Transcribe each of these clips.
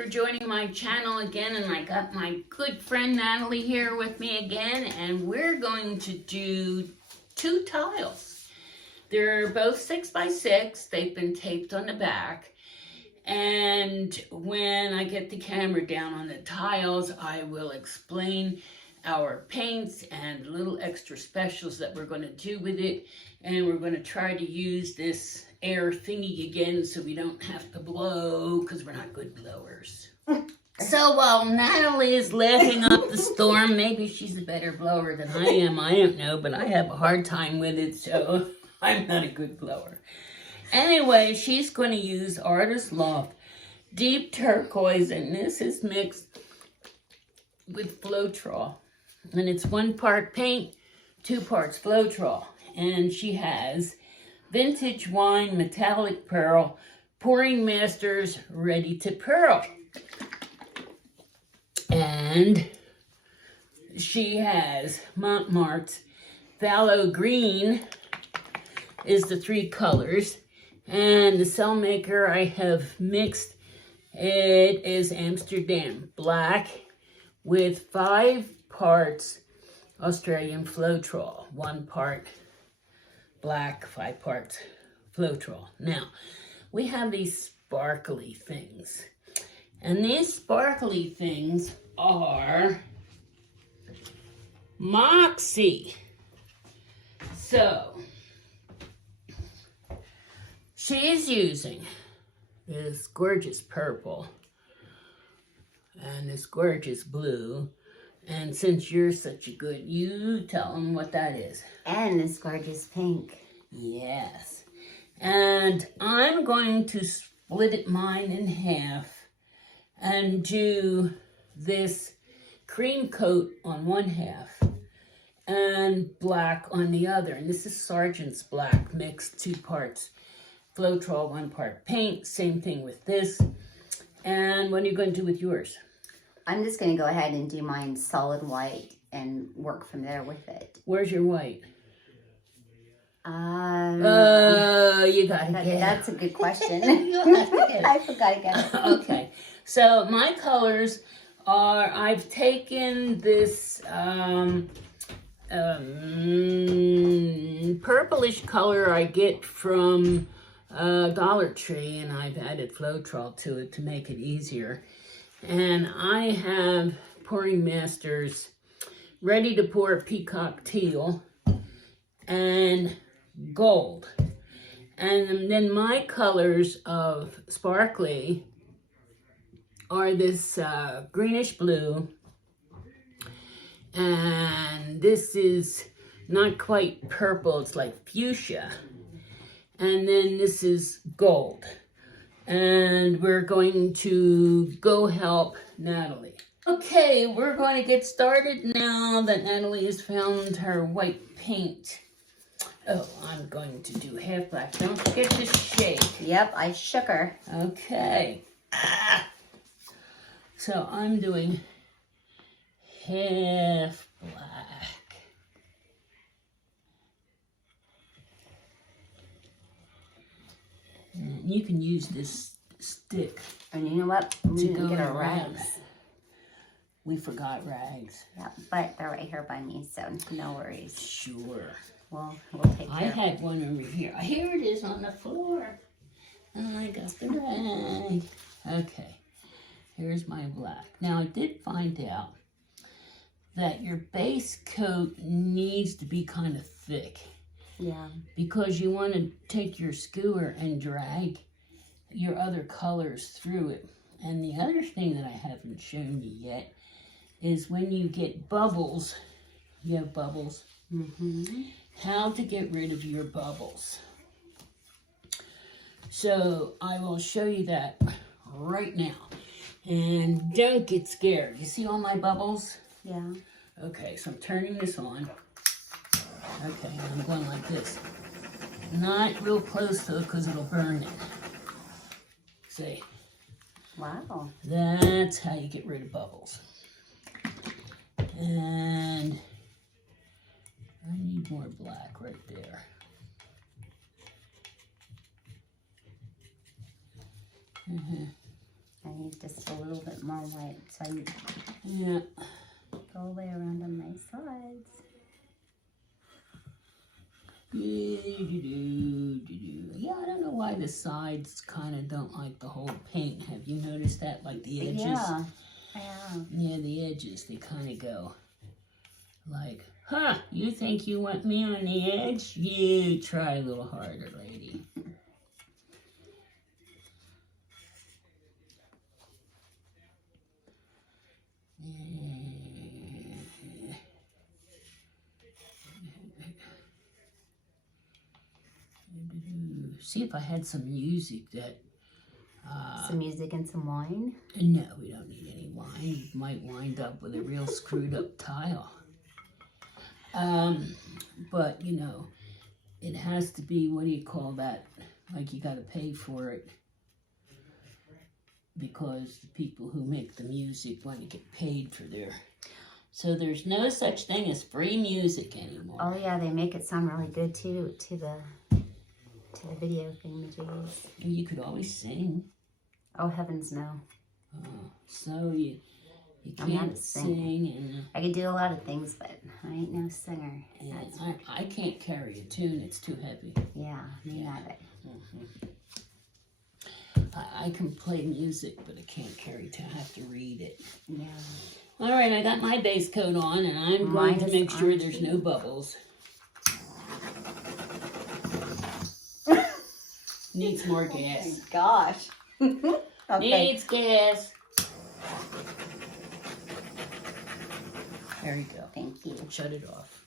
for joining my channel again, and I got my good friend Natalie here with me again, and we're going to do 2 tiles. They're both 6x6. They've been taped on the back, and when I get the camera down on the tiles, I will explain our paints and little extra specials that we're going to do with it, and we're going to try to use this air thingy again so we don't have to blow because we're not good blowers. So while Natalie is laughing up the storm, maybe she's a better blower than I am, I don't know, but I have a hard time with it, so I'm not a good blower. Anyway, she's going to use Artist Loft Deep Turquoise, and this is mixed with Floetrol. And it's 1 part paint, 2 parts Floetrol. And she has Vintage Wine Metallic Pearl Pouring Masters Ready to Pearl. And she has Montmartre's Phthalo Green is the 3 colors. And the cell maker I have mixed, it is Amsterdam Black with 5 parts Australian Floetrol, 1 part black, 5 parts Floetrol. Now, we have these sparkly things. And these sparkly things are Moxie. So, she's using this gorgeous purple and this gorgeous blue. And since you're such a good, you tell them what that is. And this gorgeous pink. Yes. And I'm going to split mine in half and do this cream coat on 1 half and black on the other. And this is Sargent's Black mixed 2 parts Floetrol, 1 part paint. Same thing with this. And what are you going to do with yours? I'm just going to go ahead and do mine solid white and work from there with it. Where's your white? You gotta get it. That's a good question. You'll have to get it. I forgot to get it. Okay, so my colors are, I've taken this purplish color I get from Dollar Tree, and I've added Floetrol to it to make it easier. And I have Pouring Masters Ready to Pour Peacock Teal and Gold. And then my colors of sparkly are this greenish blue, and this is not quite purple, it's like fuchsia, and then this is gold. And we're going to go help Natalie. Okay, we're going to get started now that Natalie has found her white paint. Oh, I'm going to do half black. Don't forget to shake. Yep, I shook her. Okay. So I'm doing half black. And you can use this stick. And you know what? We To go get our around. rags. We forgot rags. Yep, but they're right here by me, so no worries. Sure. We'll take I care of it. had one over here. Here it is on the floor. And I got the rag. Okay. Here's my black. Now, I did find out that your base coat needs to be kind of thick. Yeah. Because you want to take your skewer and drag your other colors through it. And the other thing that I haven't shown you yet is when you get bubbles, you have bubbles, how to get rid of your bubbles. So I will show you that right now. And don't get scared. You see all my bubbles? Yeah. Okay, so I'm turning this on. Okay, I'm going like this. Not real close to it because it'll burn it. See? Wow. That's how you get rid of bubbles. And I need more black right there. And need just a little bit more white. So I Yeah. go all the way around on my sides. Yeah, I don't know why the sides kind of don't like the whole paint. Have you noticed that? Like the edges? Yeah, I have. Yeah, the edges, they kind of go like, huh, you think you want me on the edge? You try a little harder, lady. See if I had some music that... Some music and some wine. No, we don't need any wine. You might wind up with a real screwed up tile. But, you know, it has to be, what do you call that? Like you got to pay for it. Because the people who make the music want to get paid for their... So there's no such thing as free music anymore. Oh yeah, they make it sound really good too, to the video thingamajiggies. You could always sing. Oh heavens no. So you can't sing, and I could do a lot of things, but I ain't no singer. I can't carry a tune, it's too heavy. Yeah, me neither. I can play music, but I can't carry it. I have to read it. Yeah. All right, I got my base coat on, and I'm going to make sure there's no bubbles. Needs more gas. Oh my gosh. Okay. Needs gas. There you go. Thank you. Shut it off.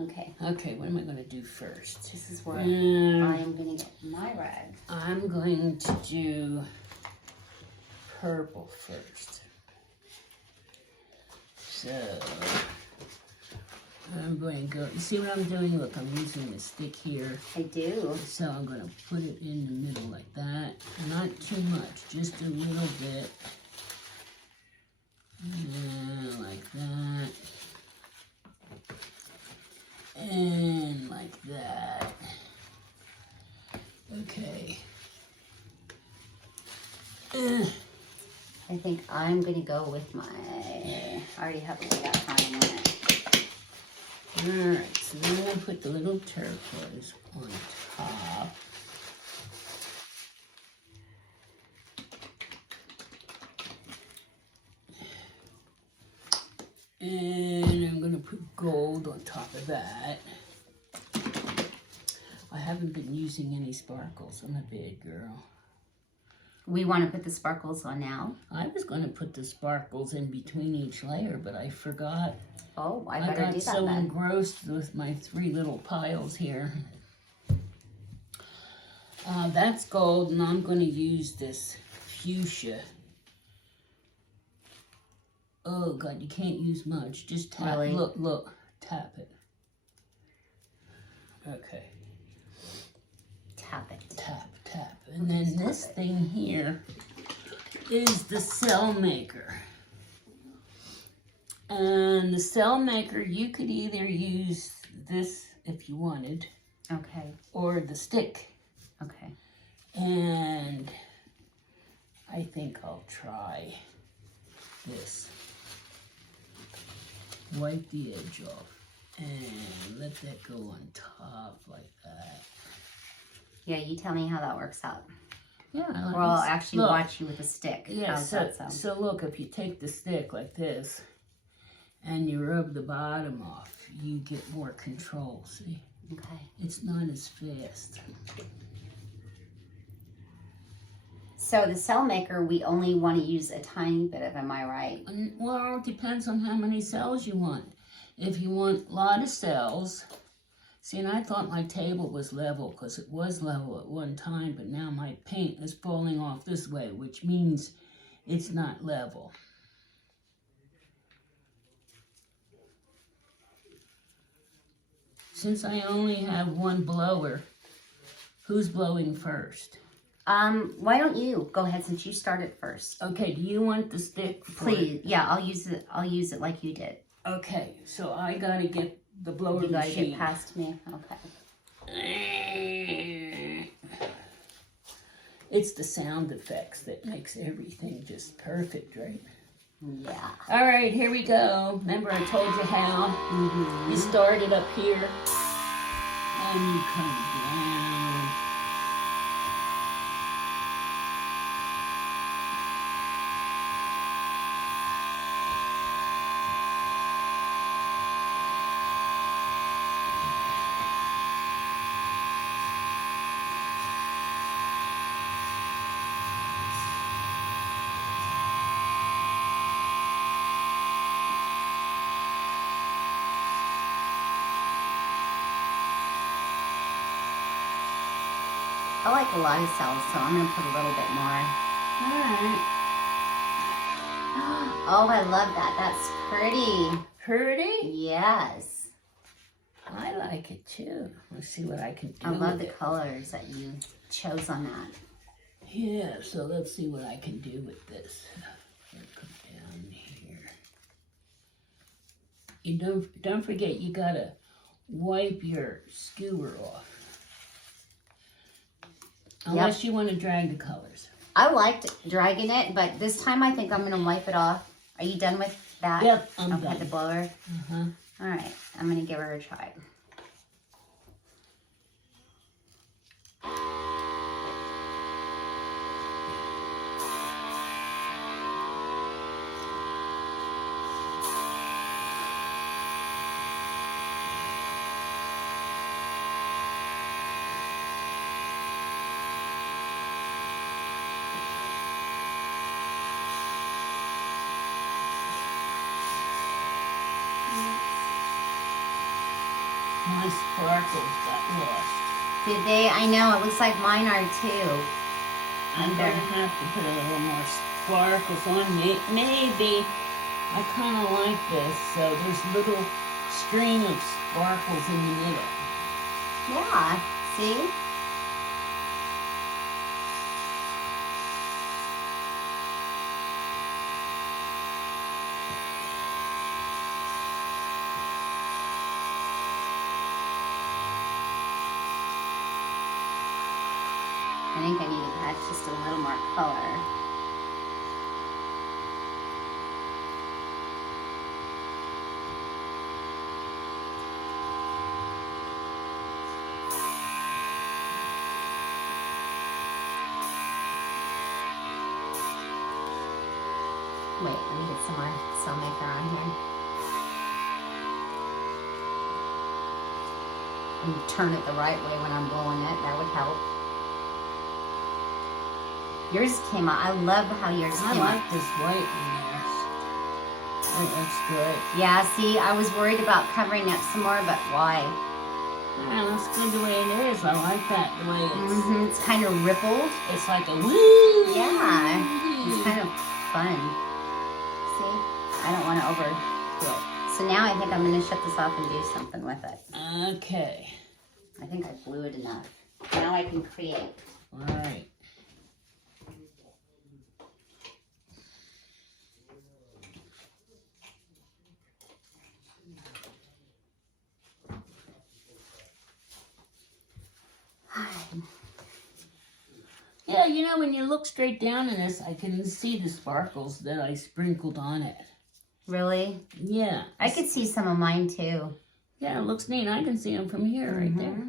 Okay. Okay, what am I going to do first? This is where I am going to get my rag. I'm going to do purple first. So, I'm going to go, you see what I'm doing? Look, I'm using the stick here. I do. So I'm going to put it in the middle like that. Not too much, just a little bit. And like that. And like that. Okay. I think I'm going to go with my, I already have a layout time on it. Alright, so then I'm going to put the little turquoise on top. And I'm going to put gold on top of that. I haven't been using any sparkles. I'm a bad girl. We want to put the sparkles on now. I was going to put the sparkles in between each layer, but I forgot. Oh, I better do that got so then. engrossed with my 3 little piles here. That's gold, and I'm going to use this fuchsia. Oh, God, you can't use much. Just tap. Really? Look. Tap it. Okay. Tap it. Tap. And then this thing here is the cell maker. And the cell maker, you could either use this if you wanted. Okay. Or the stick. Okay. And I think I'll try this. Wipe the edge off. And let that go on top like that. Yeah, you tell me how that works out. Yeah. Or I'll actually watch you with a stick. Yeah, How's that sound? so look, if you take the stick like this and you rub the bottom off, you get more control, see? Okay. It's not as fast. So the cell maker, we only want to use a tiny bit of, am I right? Well, it depends on how many cells you want. If you want a lot of cells, see, and I thought my table was level because it was level at one time, but now my paint is falling off this way, which means it's not level. Since I only have one blower, who's blowing first? Why don't you go ahead since you started first? Okay, do you want the stick? Please, yeah, I'll use it like you did. Okay, so I gotta get the blower You gotta machine. get past me, okay. It's the sound effects that makes everything just perfect, right? Yeah. All right, here we go. Remember I told you how? You started up here and you come down. I like a lot of cells, so I'm going to put a little bit more. All right. Oh, I love that. That's pretty. Pretty? Yes. I like it too. Let's see what I can do. I love with the it. colors that you chose on that. Yeah, so let's see what I can do with this. Come down here. You don't forget you gotta wipe your skewer off. Unless you want to drag the colors. I liked dragging it, but this time I think I'm going to wipe it off. Are you done with that? Yep, I'm Okay, done. the blower. Uh-huh. All right, I'm going to give her a try. My sparkles got lost. Did they? I know, it looks like mine are too. I'm going to have to put a little more sparkles on me. Maybe. I kind of like this. So there's little string of sparkles in the middle. Yeah, see? I think I need to add just a little more color. Wait, let me get some more cell maker on here. And turn it the right way when I'm blowing it. That would help. Yours came out. I love how yours I came like out. this white in there. It looks good. Yeah, see, I was worried about covering up some more, but why? Yeah, that's good the way it is. I like that the way it's. It's kind of rippled. It's like a woo. Yeah, it's kind of fun. See, I don't want to overdo it. So now I think I'm going to shut this off and do something with it. Okay. I think I blew it enough. Now I can create. All right. Yeah, you know, when you look straight down in this, I can see the sparkles that I sprinkled on it. Really? Yeah. I could see some of mine too. Yeah, it looks neat. I can see them from here, right there.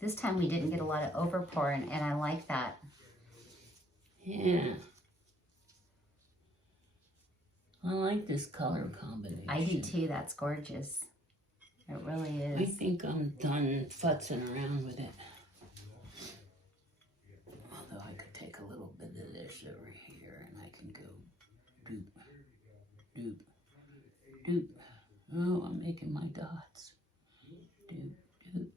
This time we didn't get a lot of overpour, and I like that. Yeah. I like this color combination. I do too. That's gorgeous. It really I is. think I'm done futzing around with it. Although I could take a little bit of this over here and I can go doop, doop, doop. Oh, I'm making my dots. Doop, doop, doop.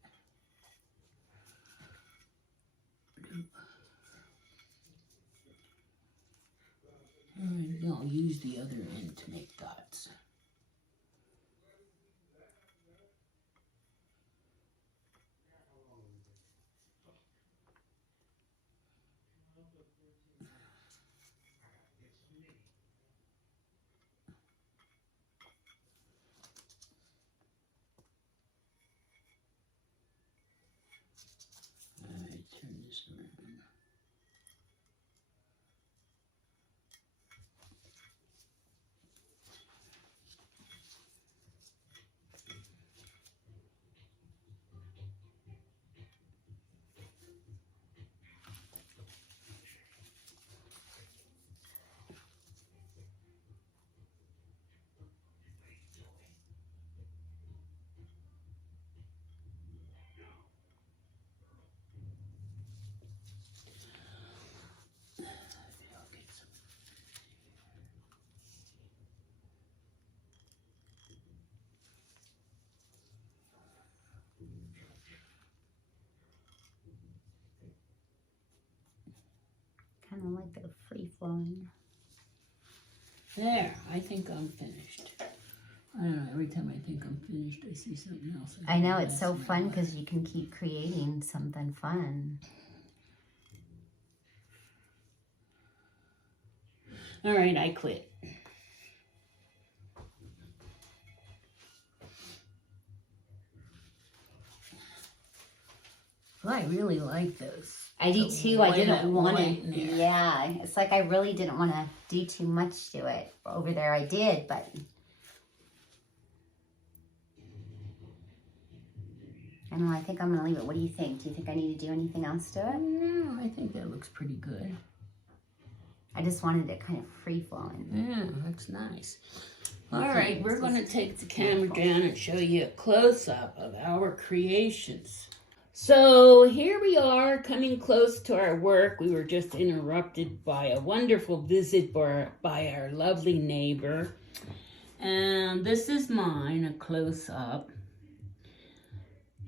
starting to make dots. Alright, turn this around. Kind of like they're free flowing. There, I think I'm finished. I don't know, every time I think I'm finished, I see something else. I know, it's so fun because you can keep creating something fun. All right, I quit. Well, I really like those. I do too. I didn't want to. white in there. Yeah, it's like I really didn't want to do too much to it. Over there I did, but I don't know. I think I'm going to leave it. What do you think? Do you think I need to do anything else to it? No, I think that looks pretty good. I just wanted it kind of free flowing. Yeah, that's nice. All right, we're going to take the camera down and show you a close-up of our creations. So here we are coming close to our work. We were just interrupted by a wonderful visit by our lovely neighbor. And this is mine, a close-up.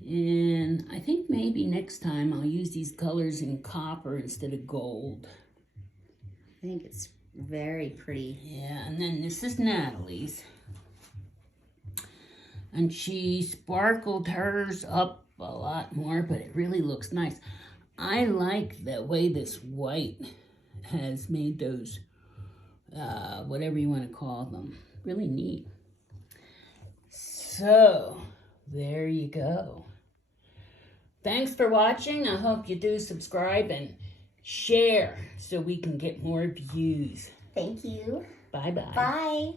And I think maybe next time I'll use these colors in copper instead of gold. I think it's very pretty. Yeah, and then this is Natalie's. And she sparkled hers up a lot more, but it really looks nice. I like the way this white has made those, whatever you want to call them, really neat. So, there you go. Thanks for watching. I hope you do subscribe and share so we can get more views. Thank you. Bye-bye. Bye.